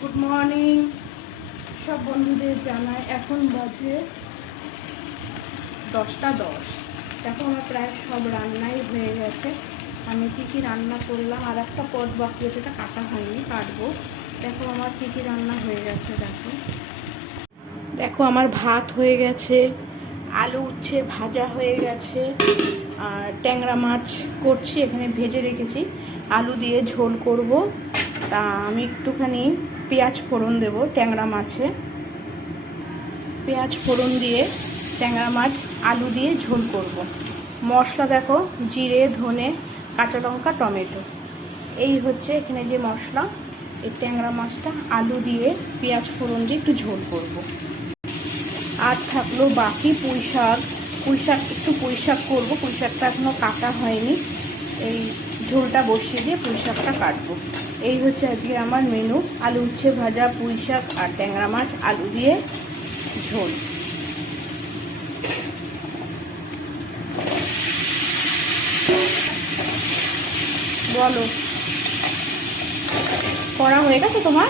Good morning সব বন্ধুদের জানাই। এখন বাজে 10টা 10। দেখো আমার প্রায় সব রান্নাই হয়ে গেছে। আমি কী কী রান্না করলাম, আর একটা পদ বাকি আছে, সেটা কাটা হয়নি, কাটবো। দেখো আমার কী কী রান্না হয়ে গেছে। দেখো দেখো আমার ভাত হয়ে গেছে, আলু উচ্ছে ভাজা হয়ে গেছে, আর ট্যাংরা মাছ করছি, এখানে ভেজে রেখেছি, আলু দিয়ে ঝোল করব। তা আমি একটুখানি পেঁয়াজ ফোড়ন দেবো ট্যাংরা মাছে, পেঁয়াজ ফোড়ন দিয়ে ট্যাংরা মাছ আলু দিয়ে ঝোল করব। মশলা দেখো, জিরে, ধনে, কাঁচা লঙ্কা, টমেটো, এই হচ্ছে এখানে যে মশলা। এই ট্যাংরা মাছটা আলু দিয়ে পেঁয়াজ ফোড়ন দিয়ে একটু ঝোল করব। আর থাকলো বাকি পুঁই শাক, একটু পুঁই শাক করবো। পুঁই শাকটা এখনও কাটা হয়নি, এই ঝোলটা বসিয়ে দিয়ে পুঁই শাকটা কাটবো। এই হচ্ছে আজকে আমার মেনু, আলু উচ্ছে ভাজা, পুঁই শাক আর ট্যাংরা মাছ আলু দিয়ে ঝোল। বলো, করা হয়ে গেছে তোমার?